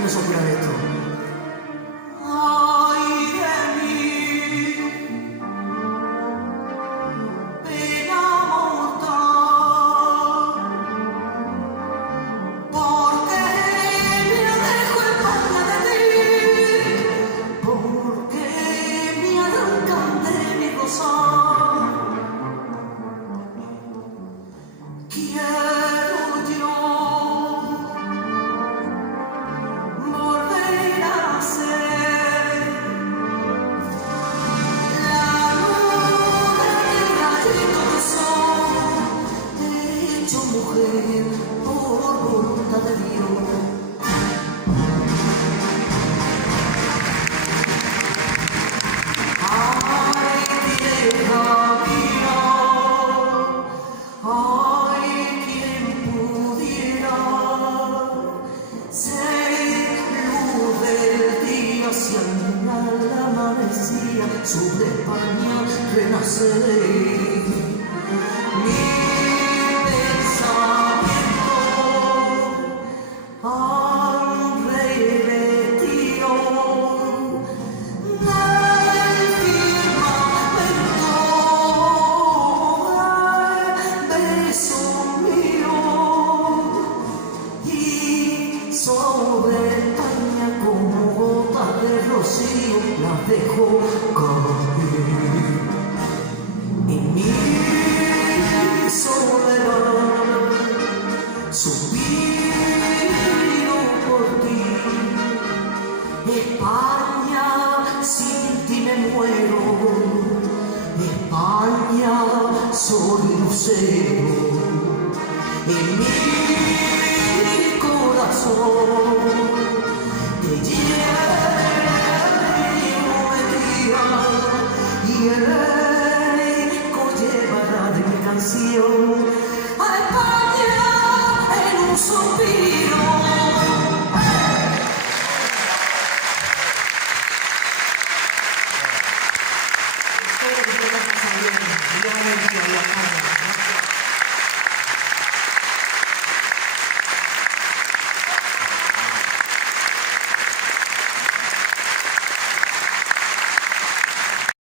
filosofía de esto. Ay de mí, pena mortal, porque me alejo España de ti, porque me arrancan de mi gozar. Quiero yo volver a ser la luna del rayito de sol, hecho mujer por voluntad de Dios. Ay, tierra mía, ay, quien pudiera ser luz del día si al final amanecía sobre España renacer. Mi pensamiento al revestido del firmamento, del beso mío, y sobre España como gotas de rocío las dejo caer. En mi soledad suspiro por ti. España, sin ti me muero. España, soy lucero. En mi corazón te llevo metida y el eco llevará de mi canción a España en un suspiro.